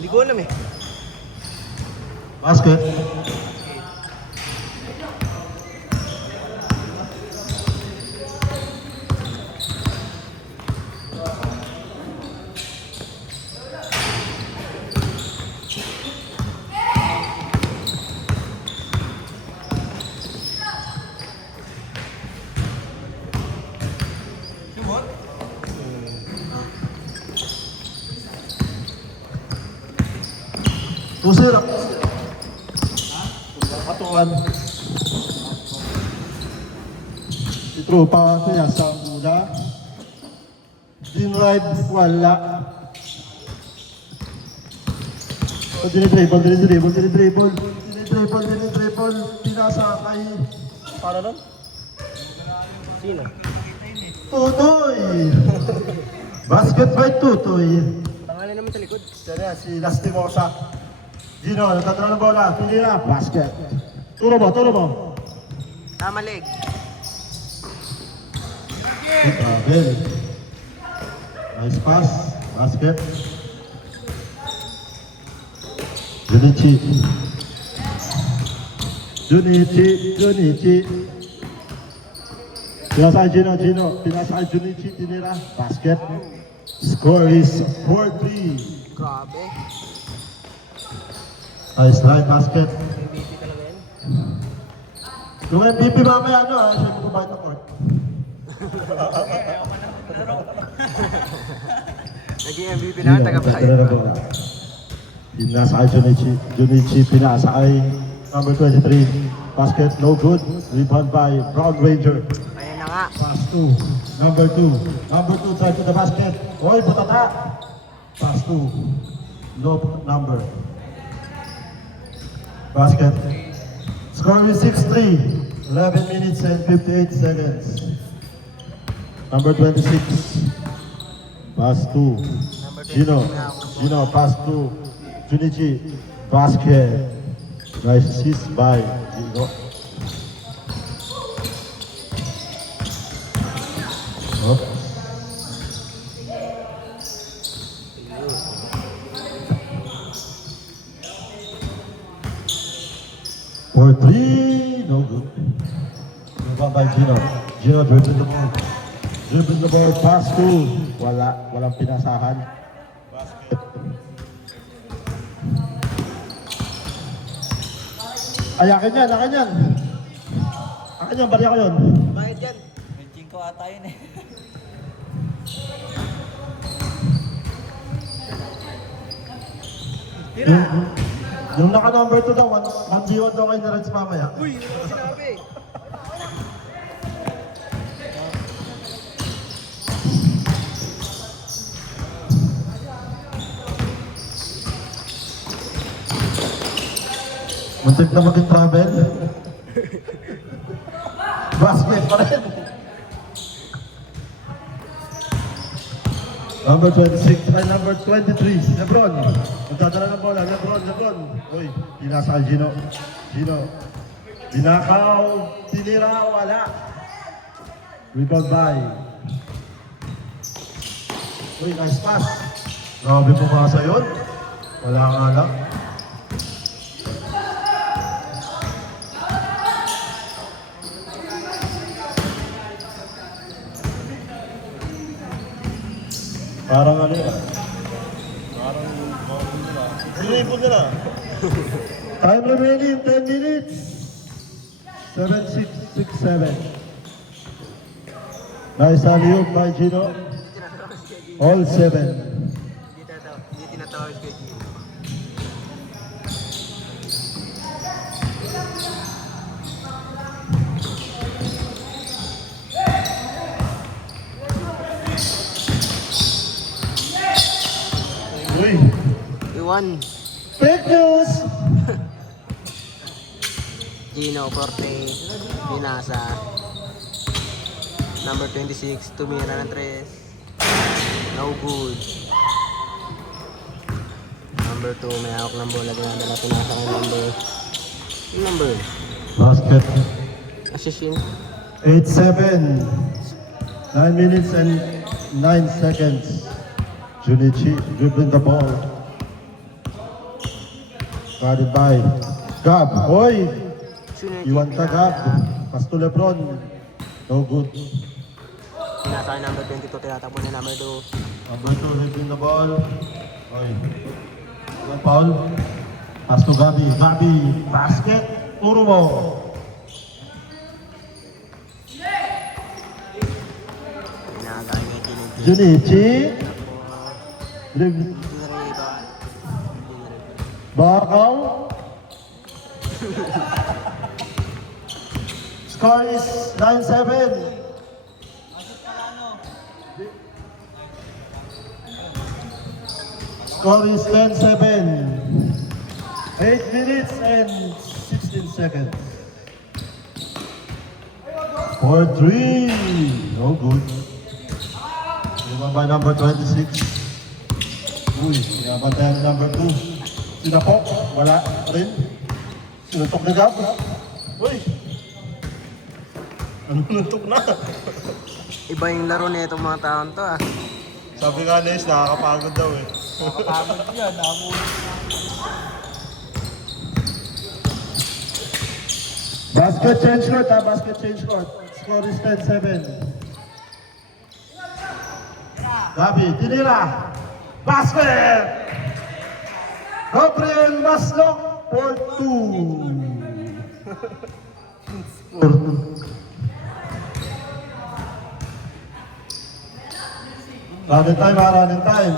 Hindi ko alam eh. Basket. Tusir. Katuan. Itrupa niya sa mula. Dinride wala. Dinidribble. Pinasakay. Para nun? Sino? Tutoy. Basket by Tutoy. Pangalan naman sa likod. Siya si Lastimosa. Gino, nagtatraw ng bola. Pinira. Basket. Turo mo. Tama leg. Abel. Nice pass. Basket. Junichi. Pinasakay Gino. Pinasakay Junichi. Tinira. Basket. Score is 4-3. Grabe. Nice line basket. MVP talaga yan. Yung MVP mamaya siya bumabait na court. Naging MVP na, taga-bayad. Pinasakay Junichi, pinasakay number 23. Basket, no good. Rebound by Brown Ranger. Ayan na nga. Pass 2, number 2. Number 2 try to the basket. Oy, butata. Pass 2. No number. Basket. Score is 6-3. 11 minutes and 58 seconds. Number 26. Pass 2. Gino, pass 2. Junichi, basket. Nice assist by Gino. Oops. For 3, no good. Move on by Gino. Gino dribbling the ball. Dribbling the ball, pass 2. Walang pinasahan. Basket. Ay, akin yan. Akin yan, bariya ko yun. Bayad yan. Benching ko ata yun eh. Yung naka-number 2 daw, 1v1 daw kayo na Reds mamaya. Uy, ano ba sinabi? Muntik na maging travel. Basket pa rin. Number 26 ay number 23, Lebron. Magdadala ng bola, Lebron. Uy, pinasakay Gino. Binakaw, tinira, wala. Rebound by. Uy, nice pass. Grabe pumasa yun. Wala nga lang. Parang ano yun. Parang Dribble nila. Time remaining, 10 minutes. 7, 6, 6, 7. Nice alley-oop by Gino. All 7. Hindi tinatawag kay Gino. Uy, Iwan. fake news! Gino Forte. Binasa. Number 26. Tumira ng 3. No good. Number 2. May hawak ng bola. Dinadala pinasa kay number. Yung number. Basket. Assassin. 8-7. 9 minutes and 9 seconds. Junichi dribbling the ball. Guarded by Gab. Hoy! Iwan ka Gab. Pass to Lebron. No good. Pinasa kay number 22. Tinatapon ni number 2. Number 2 dribbling the ball. Hoy. Iwan foul. Pass to Gabi. Gabi. Basket. Turo mo. Pinagay niya Gino. Junichi. Dribble. Bakaw. Score is 9-7. Score is 10-7. 8 minutes and 16 seconds. 4-3. No good. Rebound by number 26. Uy, pinabantayan ni number 2. Sinapok, wala rin. Sinutok na Gab. Uy! Ano nutok na? Iba yung laro na itong mga taon to ah. Sabi nga Nes, nakakapagod daw eh. Nakapagod yan. Basket change court ha, basket change court. Score is 10-7. Gabi, tinira. Basket! Gabriel Maslok for 2. For 2. Running time ha, running time.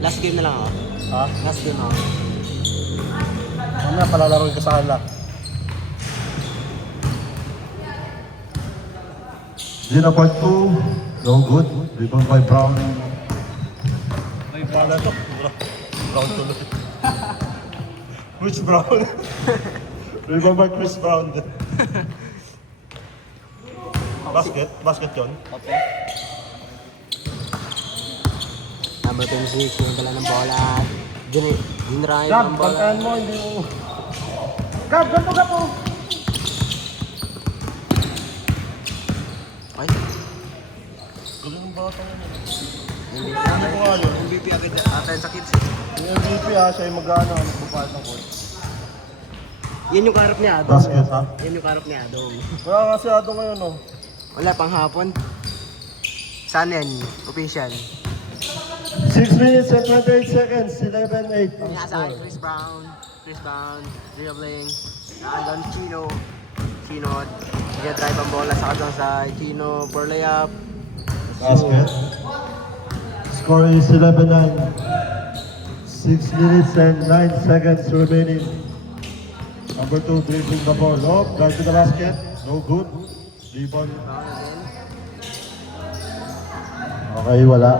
Last game na lang ako. Ha? Last game ako. Mamaya palalaroin ka sa kanila. Gina part 2. No good. Rebound by Brown. May bala to. Brown tuloy. Which Brown? Rebound by Chris Brown. Basket? Basket yun? Okay. Number 26, yung dala ng bola. Ginray Gab, ng bola. pagkaan mo, hindi mo. Gab, ganito ka po! Ay, Galing ng bata mo. MVP Ano ko nga yun? MVP agad atin sa kids. Yung MVP ha, siya yung mag-ano, magpapahal ng court. Yan yung karap niya, Adong. Basket ha? Yan yung karap niya, Adong. Wala nga si Ato ngayon oh. Wala, pang hapon. Saan yan? Official. 6 minutes and 28 seconds, 11-8 ang Pinasa kay score. Chris Brown. Chris Brown, dribbling. Nakagawin si Chino. Chino, nag-drive ang bola sa kadang sa Chino for layup. Basket. Score is 11-9. 6 minutes and 9 seconds remaining. Number 2 dribbling the ball. Oh, drive to the basket. No good. Rebound. Brown again. Okay, wala.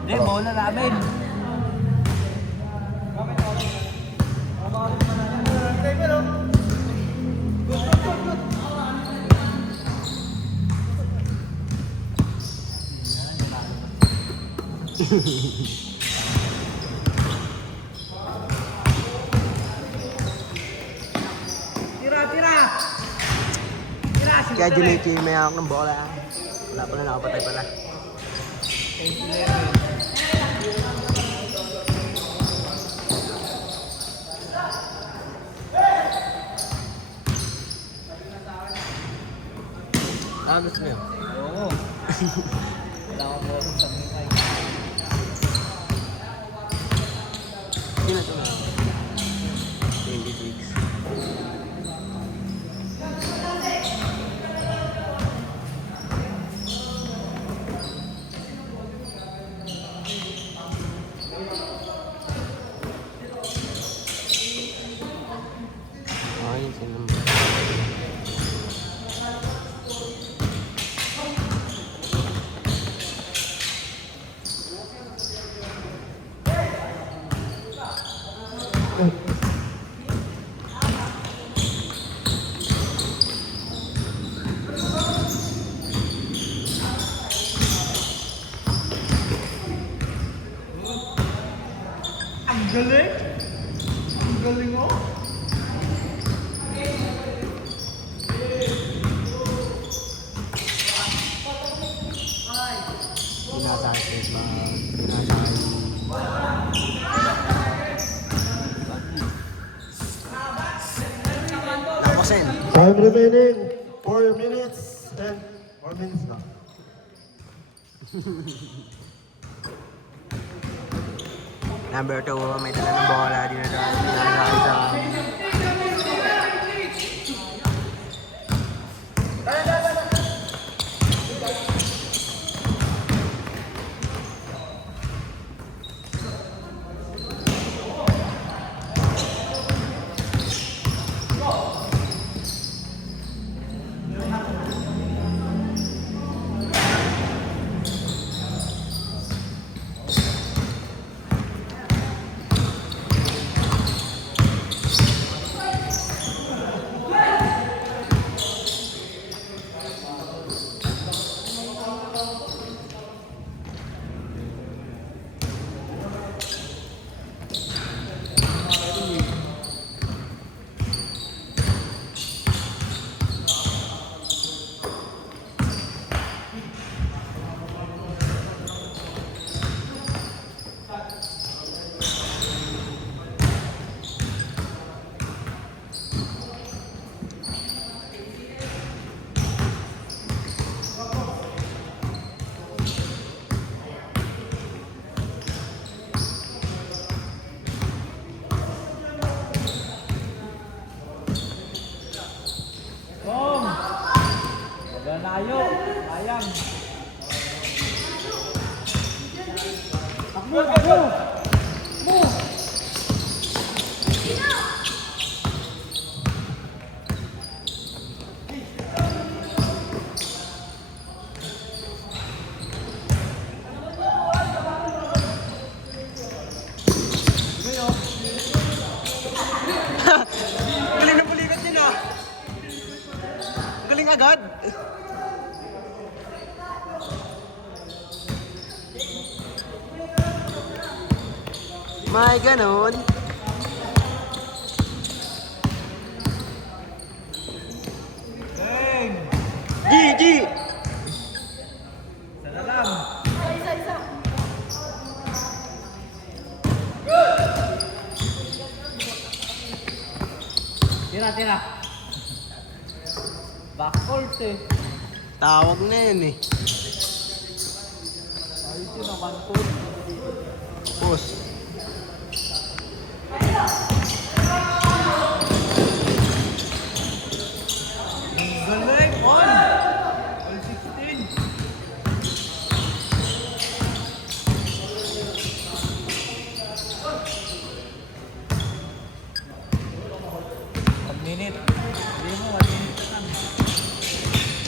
Hindi, bola namin. Kaya Junichi may hawak ng bola. Wala pala, nakapatay pala. Gusto mo yun? Oo. Wala akong boses sa mga. Sino ito na? 26. Ayun, sino naman? Ang galing! Ang galing mo! Pinasakit ba? Pinasakit. Nakosin. Time remaining 4 minutes and 4 minutes na. Number 2, may dala ng bola. Dinadala sa Tom! Maganayo! Sayang! Takbo! Takbo! Takbo! Galing na pulikat din ah. Galing agad. May ganon. Bang! GG! Sana lang! Tira, tira! Backcourt eh! Tawag na yun eh. Ayos yun ang one-court. Boss. Galing! All 16! One minute. Hindi mo, 1 minute na lang.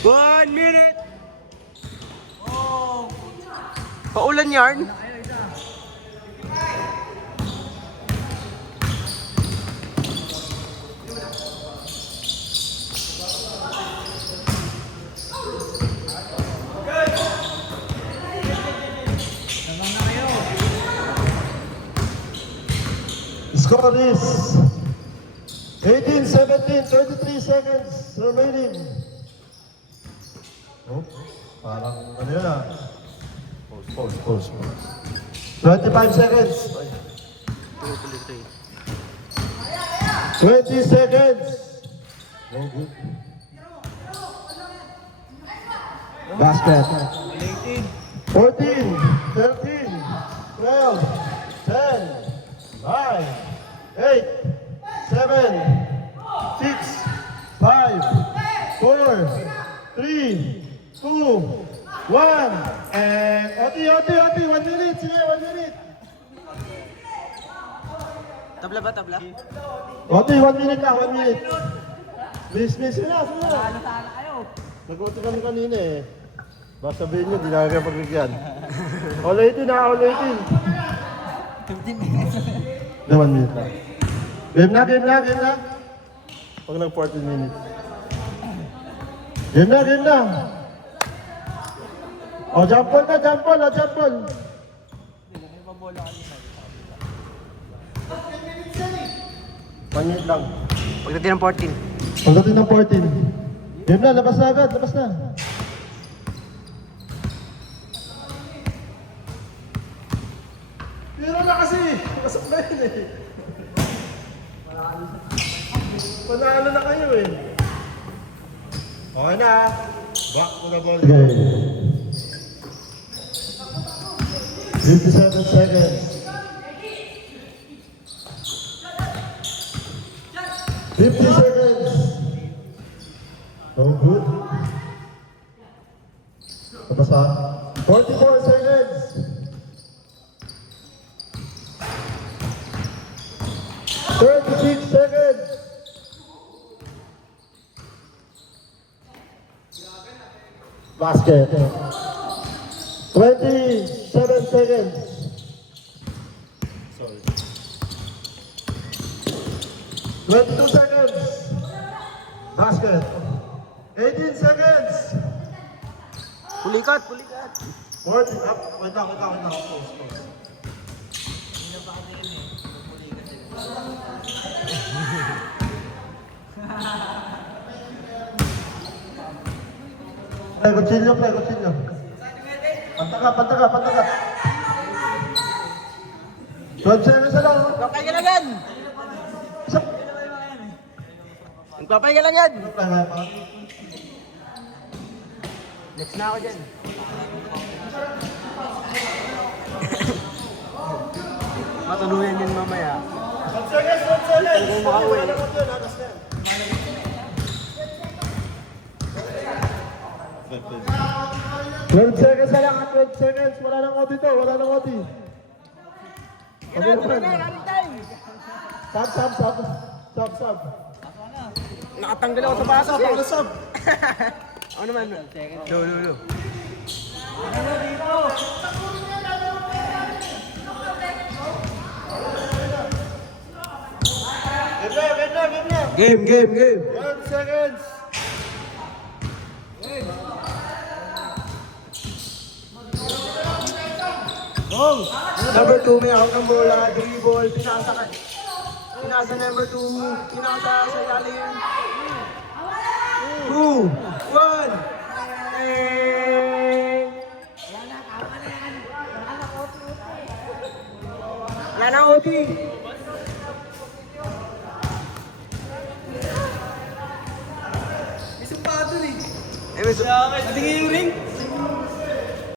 1 minute! Oh! Paulan yarn. Ayun, isa. Naman na kayo. Score is 18-17, 23 seconds remaining. Oh, parang ano yun ah. Pause. 25 seconds. 20 seconds. No good. Basket. 18. 14, 13, 12, 10, 9, 8, 7, 6, 5, 4, 3, 2, 1. And OT, 1 minute. Sige, 1 minute. Tabla ba, tabla? OT, 1 minute na, 1 minute. Miss, sila. Ano sana kayo? Nag-OT kami kanina eh. Basta sabihin nyo, di na kayo pagbigyan. All 18 na, all 18. 15 minutes. Na 1 minute na. Game na. Pag nag 14 minutes. Game na. O, jump ball. May pabola kami sa 1 minute lang. Pagdating ng 14. Pagdating ng 14. Game na, labas na agad, labas na. Pero na kasi, pasok na yun eh. Panalo na kayo eh. Okay na. Back to the ball game. 57 seconds. 50 seconds. No good. Tapos na. 44 seconds. 36 seconds. Basket. 27 seconds. Sorry. 22 seconds. Basket. 18 seconds. Pulikat. 40 up. Wait lang. Pause. Kutsilyo. Pantaka. 12 seconds na lang. Magpapay ka lang yan! Magpapay ka lang yan! Next na ako dyan. Matuluyan yan mamaya. 12 seconds. Kung makauwi. 12 seconds na lang. 12 seconds. Wala nang OT to. Sub. Nakatanggal ako sa pasok eh. Sub. Ako naman. Lo. Game na. Game. 12 seconds. Number 2 may hawak ng bola, dribble, pinasa number 2, pinasa sa ilalim. 2, 1. Wala na OT. May sumpado eh. May sumpado. Tingin yung ring.